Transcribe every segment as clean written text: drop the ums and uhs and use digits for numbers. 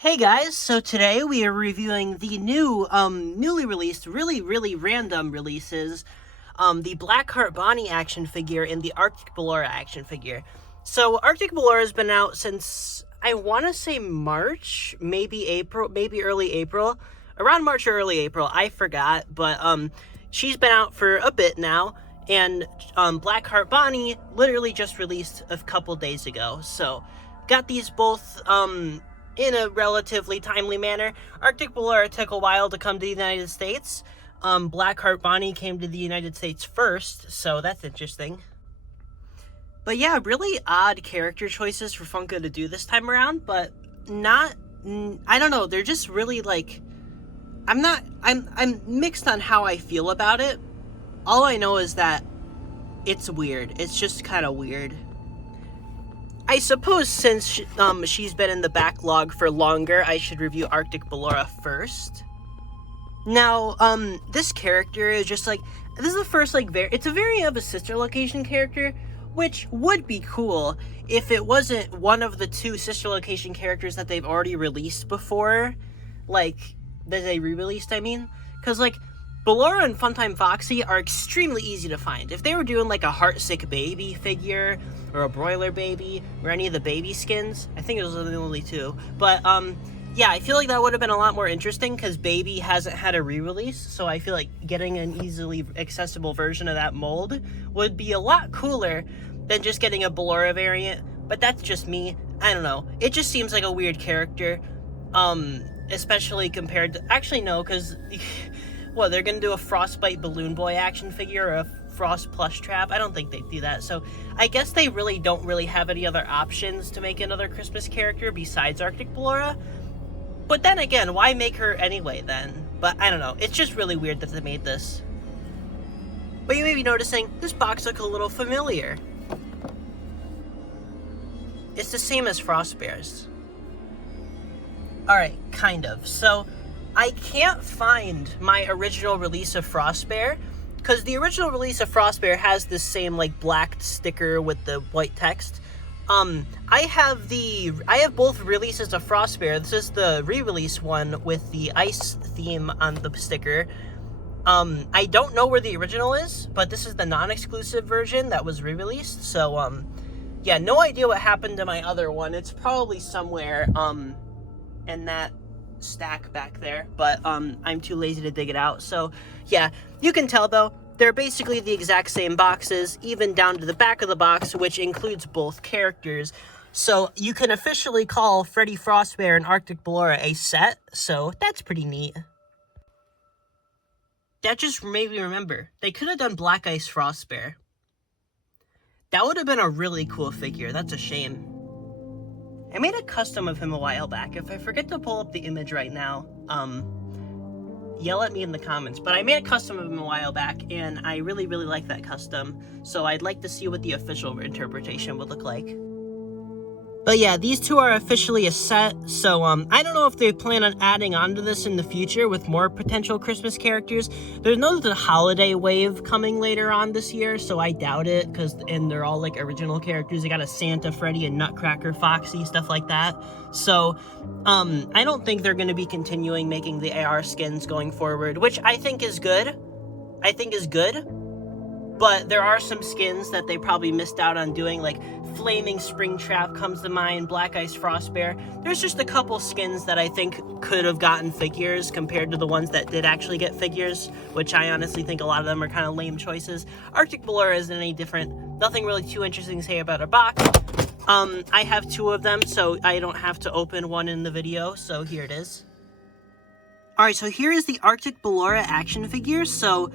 Hey guys, so today we are reviewing the new, newly released, really random releases, the Blackheart Bonnie action figure and the Arctic Ballora action figure. So Arctic Ballora has been out since, I want to say March, maybe April, maybe early April, around March or early April, I forgot, but, she's been out for a bit now, and, Blackheart Bonnie literally just released a couple days ago, so got these both, in a relatively timely manner. Arctic Ballora took a while to come to the United States. Blackheart Bonnie came to the United States first, so that's interesting. But yeah, really odd character choices for Funko to do this time around, but not, I don't know, they're just really like, I'm mixed on how I feel about it. All I know is that it's weird. It's just kind of weird. I suppose since she's been in the backlog for longer, I should review Arctic Ballora first. Now, this character is just like, this is the first, like, it's a variant of a sister location character, which would be cool if it wasn't one of the two sister location characters that they've already released before, like, that they re-released, I mean. Because, like, Ballora and Funtime Foxy are extremely easy to find. If they were doing like a Heartsick baby figure or a broiler baby or any of the baby skins, I think it was the only two. But yeah, I feel like that would have been a lot more interesting because baby hasn't had a re-release, so I feel like getting an easily accessible version of that mold would be a lot cooler than just getting a Ballora variant. But that's just me. I don't know. It just seems like a weird character, especially compared to, actually no, because what, they're gonna do a Frostbite Balloon Boy action figure or a Frost Plush Trap? I don't think they'd do that. So I guess they really don't have any other options to make another Christmas character besides Arctic Ballora. But then again, why make her anyway then? But I don't know. It's just really weird that they made this. But you may be noticing, this box looks a little familiar. It's the same as Frostbear's. Alright, kind of. So I can't find my original release of Frostbear, because the original release of Frostbear has this same like black sticker with the white text. I have both releases of Frostbear. This is the re-release one with the ice theme on the sticker. I don't know where the original is, but this is the non-exclusive version that was re-released. So yeah, no idea what happened to my other one. It's probably somewhere in that stack back there, but I'm too lazy to dig it out. So yeah, you can tell though, they're basically the exact same boxes, even down to the back of the box, which includes both characters. So you can officially call Freddy, Frostbear, and Arctic Ballora a set, so that's pretty neat. That just made me remember, they could have done Black Ice Frostbear. That would have been a really cool figure. That's a shame. I made a custom of him a while back. If I forget to pull up the image right now, yell at me in the comments. But I made a custom of him a while back, and I really like that custom. So I'd like to see what the official interpretation would look like. But yeah, these two are officially a set, so I don't know if they plan on adding on to this in the future with more potential Christmas characters. There's no the holiday wave coming later on this year, so I doubt it, and they're all like original characters. They got a Santa, Freddy, and Nutcracker, Foxy, stuff like that. So I don't think they're going to be continuing making the AR skins going forward, which I think is good. But there are some skins that they probably missed out on doing, like Flaming Springtrap comes to mind, Black Ice Frostbear. There's just a couple skins that I think could have gotten figures compared to the ones that did actually get figures, which I honestly think a lot of them are kind of lame choices. Arctic Ballora isn't any different. Nothing really too interesting to say about her box. I have two of them, so I don't have to open one in the video, so here it is. Alright, so here is the Arctic Ballora action figure. So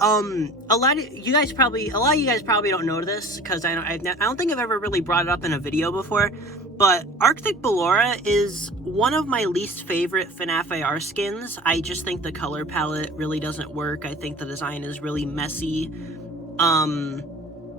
a lot of you guys probably don't know this, because I don't think I've ever really brought it up in a video before, but Arctic Ballora is one of my least favorite FNAF AR skins. I just think the color palette really doesn't work. I think the design is really messy.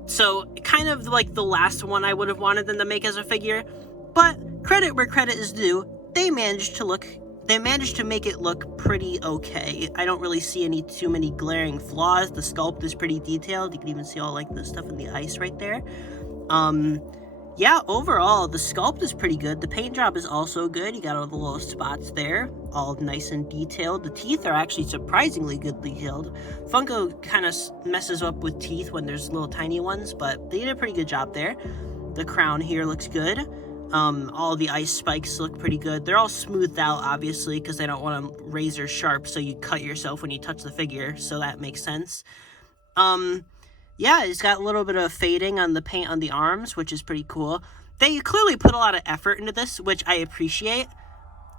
So kind of like the last one I would have wanted them to make as a figure, but credit where credit is due, they managed to make it look pretty okay. I don't really see too many glaring flaws. The sculpt is pretty detailed. You can even see all like the stuff in the ice right there. Yeah, overall, the sculpt is pretty good. The paint job is also good. You got all the little spots there, all nice and detailed. The teeth are actually surprisingly good detailed. Funko kind of messes up with teeth when there's little tiny ones, but they did a pretty good job there. The crown here looks good. All the ice spikes look pretty good. They're all smoothed out, obviously, because they don't want them razor sharp, so you cut yourself when you touch the figure, so that makes sense. Yeah, it's got a little bit of fading on the paint on the arms, which is pretty cool. They clearly put a lot of effort into this, which I appreciate.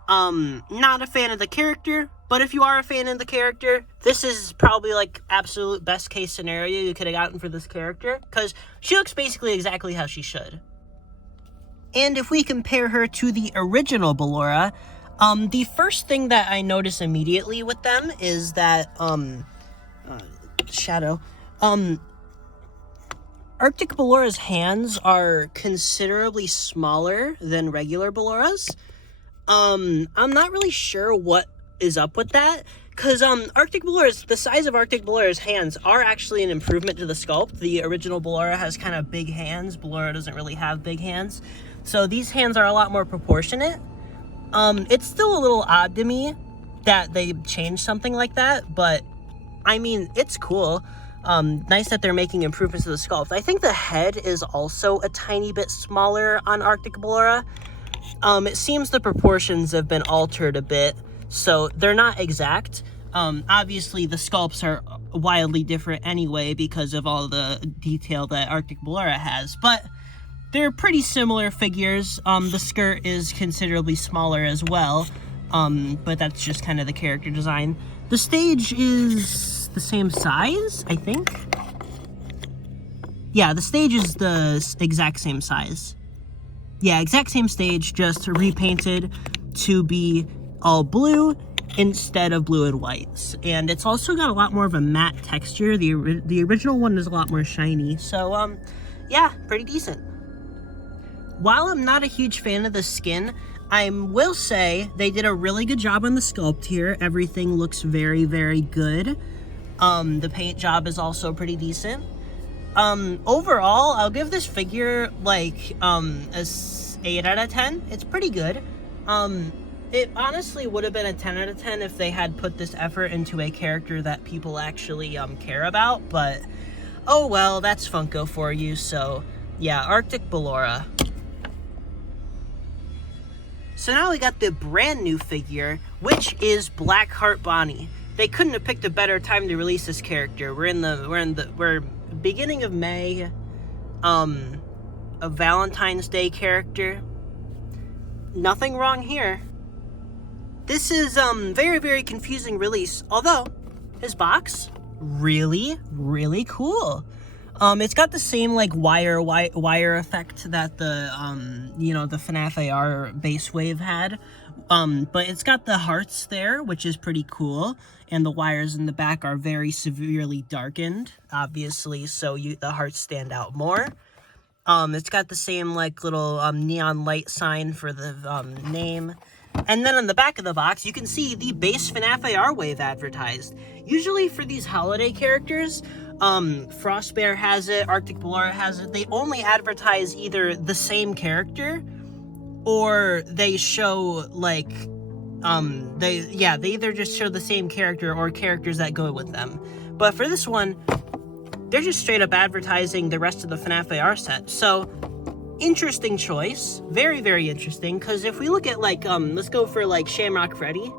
Not a fan of the character, but if you are a fan of the character, this is probably like absolute best case scenario you could have gotten for this character, because she looks basically exactly how she should. And if we compare her to the original Ballora, the first thing that I notice immediately with them is that, shadow, Arctic Ballora's hands are considerably smaller than regular Ballora's. I'm not really sure what is up with that, because the size of Arctic Ballora's hands are actually an improvement to the sculpt. The original Ballora has kind of big hands. Ballora doesn't really have big hands. So these hands are a lot more proportionate. It's still a little odd to me that they changed something like that, but I mean, it's cool. Nice that they're making improvements to the sculpt. I think the head is also a tiny bit smaller on Arctic Ballora. It seems the proportions have been altered a bit, so they're not exact. Obviously, the sculpts are wildly different anyway because of all the detail that Arctic Ballora has, but they're pretty similar figures. The skirt is considerably smaller as well, but that's just kind of the character design. The stage is the same size, I think. Yeah, the stage is the exact same size. Yeah, exact same stage, just repainted to be all blue instead of blue and white. And it's also got a lot more of a matte texture. The original one is a lot more shiny. So, yeah, pretty decent. While I'm not a huge fan of the skin, I will say they did a really good job on the sculpt here. Everything looks very, very good. The paint job is also pretty decent. Overall, I'll give this figure like a 8 out of 10. It's pretty good. It honestly would have been a 10 out of 10 if they had put this effort into a character that people actually care about, but oh well, that's Funko for you. So yeah, Arctic Ballora. So now we got the brand new figure, which is Blackheart Bonnie. They couldn't have picked a better time to release this character. We're beginning of May, a Valentine's Day character. Nothing wrong here. This is very, very confusing release. Although his box really, really cool. It's got the same like wire effect that the the FNAF AR base wave had. But it's got the hearts there, which is pretty cool, and the wires in the back are very severely darkened, obviously, so the hearts stand out more. It's got the same like little neon light sign for the name. And then on the back of the box, you can see the base FNAF AR wave advertised. Usually for these holiday characters, Frostbear has it, Arctic Ballora has it, they only advertise either the same character or they show like they either just show the same character or characters that go with them. But for this one, they're just straight up advertising the rest of the FNAF AR set. So interesting choice, very, very interesting, because if we look at like let's go for like Shamrock Freddy,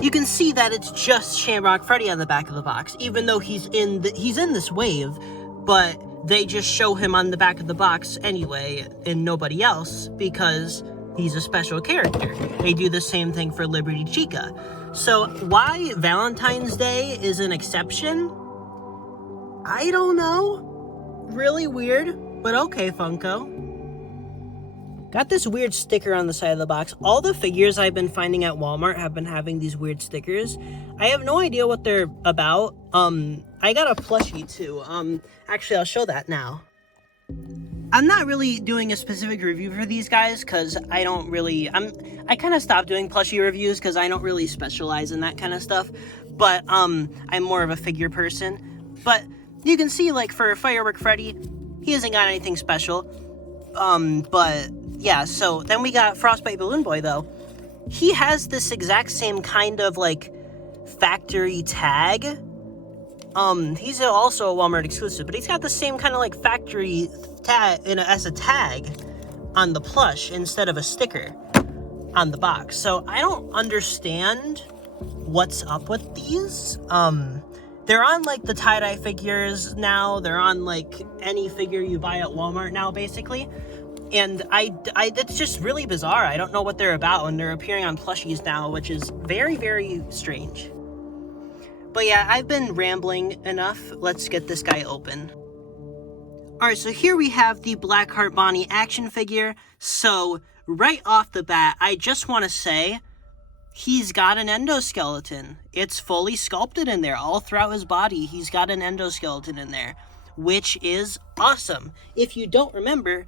you can see that it's just Shamrock Freddy on the back of the box, even though he's in this wave, but they just show him on the back of the box anyway and nobody else because he's a special character. They do the same thing for Liberty Chica. So why Valentine's Day is an exception, I don't know. Really weird, but okay, Funko. Got this weird sticker on the side of the box. All the figures I've been finding at Walmart have been having these weird stickers. I have no idea what they're about. I got a plushie too. Actually, I'll show that now. I'm not really doing a specific review for these guys because I don't really, I kind of stopped doing plushie reviews because I don't really specialize in that kind of stuff. But I'm more of a figure person. But you can see, like, for Firework Freddy, he hasn't got anything special. But yeah, so then we got Frostbite Balloon Boy, though. He has this exact same kind of, like, factory tag. He's also a Walmart exclusive, but he's got the same kind of, like, factory tag as a tag on the plush instead of a sticker on the box. So I don't understand what's up with these. They're on, like, the tie-dye figures now. They're on, like, any figure you buy at Walmart now, basically. And it's just really bizarre. I don't know what they're about, and they're appearing on plushies now, which is very, very strange. But yeah, I've been rambling enough. Let's get this guy open. Alright, so here we have the Blackheart Bonnie action figure. So, right off the bat, I just want to say, he's got an endoskeleton. It's fully sculpted in there. All throughout his body, he's got an endoskeleton in there, which is awesome. If you don't remember,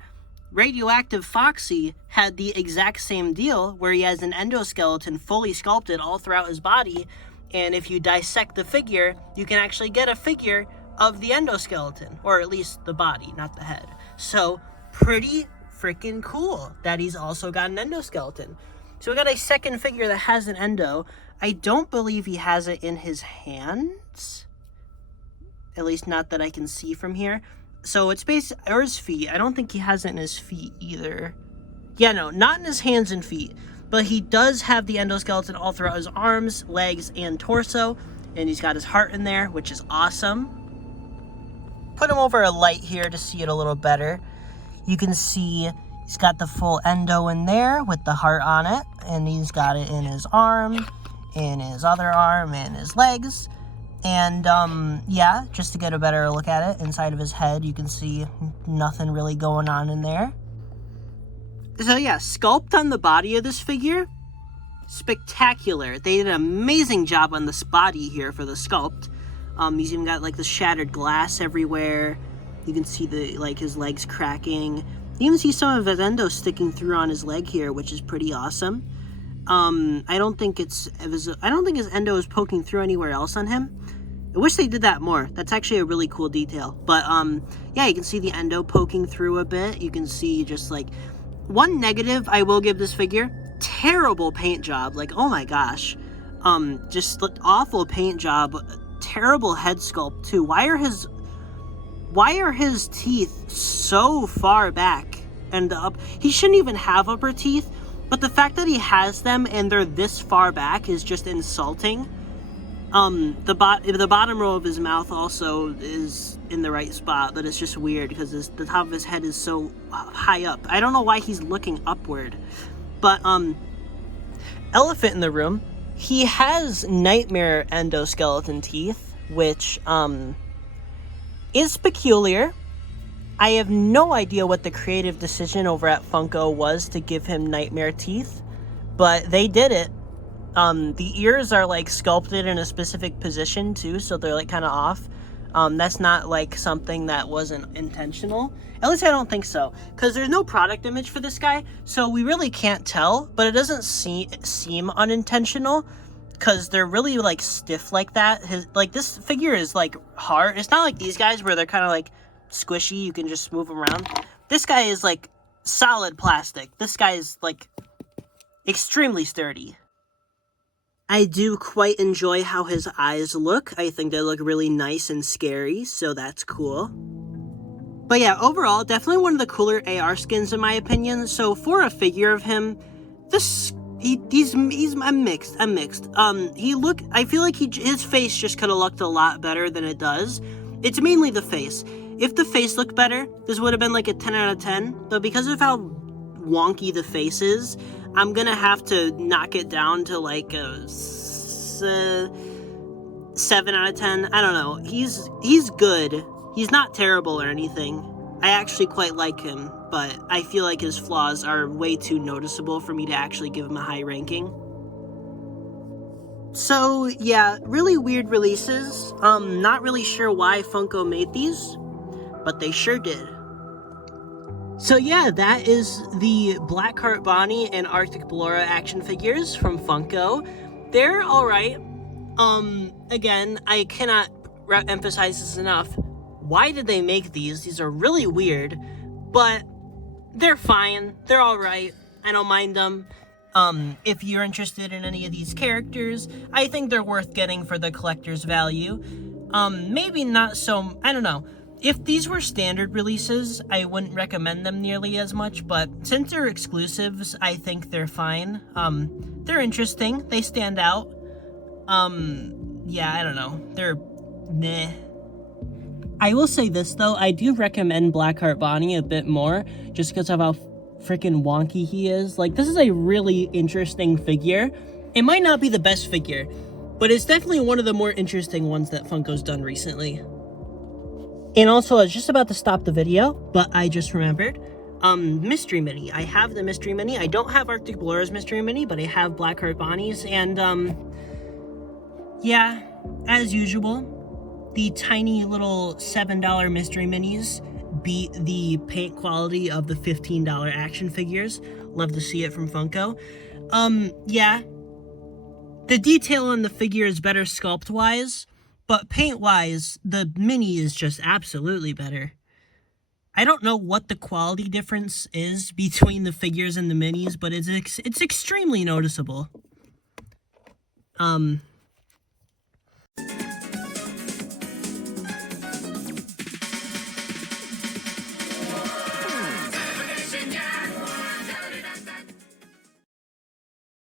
Radioactive Foxy had the exact same deal, where he has an endoskeleton fully sculpted all throughout his body, and if you dissect the figure, you can actually get a figure of the endoskeleton, or at least the body, not the head. So, pretty freaking cool that he's also got an endoskeleton. So we got a second figure that has an endo. I don't believe he has it in his hands. At least not that I can see from here. So it's or his feet. I don't think he has it in his feet either. Yeah, no, not in his hands and feet. But he does have the endoskeleton all throughout his arms, legs, and torso. And he's got his heart in there, which is awesome. Put him over a light here to see it a little better. You can see he's got the full endo in there with the heart on it. And he's got it in his arm, in his other arm, and his legs. And, yeah, just to get a better look at it, inside of his head, you can see nothing really going on in there. So, yeah, sculpt on the body of this figure, spectacular. They did an amazing job on this body here for the sculpt. He's even got, like, the shattered glass everywhere. You can see his legs cracking. You even see some of his endo sticking through on his leg here, which is pretty awesome. I don't think his endo is poking through anywhere else on him. I wish they did that more. That's actually a really cool detail. But, yeah, you can see the endo poking through a bit. You can see just, like, one negative I will give this figure. Terrible paint job. Like, oh my gosh. Just awful paint job. Terrible head sculpt, too. Why are his teeth so far back and up? He shouldn't even have upper teeth. But the fact that he has them and they're this far back is just insulting. The bottom row of his mouth also is in the right spot, but it's just weird because the top of his head is so high up. I don't know why he's looking upward. But, elephant in the room, he has nightmare endoskeleton teeth, which, is peculiar. I have no idea what the creative decision over at Funko was to give him nightmare teeth, but they did it. The ears are, like, sculpted in a specific position, too, so they're, like, kind of off. That's not, like, something that wasn't intentional. At least I don't think so, because there's no product image for this guy, so we really can't tell, but it doesn't seem unintentional, because they're really, like, stiff like that. This figure is, like, hard. It's not like these guys where they're kind of, like, squishy, you can just move them around. This guy is, like, solid plastic. This guy is, like, extremely sturdy. I do quite enjoy how his eyes look. I think they look really nice and scary, so that's cool. But yeah, overall, definitely one of the cooler AR skins in my opinion. So for a figure of him, I'm mixed. I feel like his face just could have looked a lot better than it does. It's mainly the face. If the face looked better, this would have been like a 10 out of 10. But because of how wonky the face is, I'm gonna have to knock it down to like a 7 out of 10. I don't know. He's good. He's not terrible or anything. I actually quite like him, but I feel like his flaws are way too noticeable for me to actually give him a high ranking. So, yeah, really weird releases. Not really sure why Funko made these, but they sure did. So yeah, that is the Blackheart Bonnie and Arctic Ballora action figures from Funko. They're alright. Again, I cannot emphasize this enough. Why did they make these? These are really weird, but they're fine. They're all right. I don't mind them. If you're interested in any of these characters, I think they're worth getting for the collector's value. Maybe not so, I don't know. If these were standard releases, I wouldn't recommend them nearly as much, but since they're exclusives, I think they're fine. They're interesting. They stand out. Yeah, I don't know. They're meh. I will say this, though. I do recommend Blackheart Bonnie a bit more, just because of how freaking wonky he is. Like, this is a really interesting figure. It might not be the best figure, but it's definitely one of the more interesting ones that Funko's done recently. And also, I was just about to stop the video, but I just remembered. Mystery Mini. I have the Mystery Mini. I don't have Arctic Ballora's Mystery Mini, but I have Blackheart Bonnie's, and, yeah, as usual, the tiny little $7 Mystery Minis beat the paint quality of the $15 action figures. Love to see it from Funko. Yeah, the detail on the figure is better sculpt-wise, but paint-wise, the Mini is just absolutely better. I don't know what the quality difference is between the figures and the Minis, but it's extremely noticeable.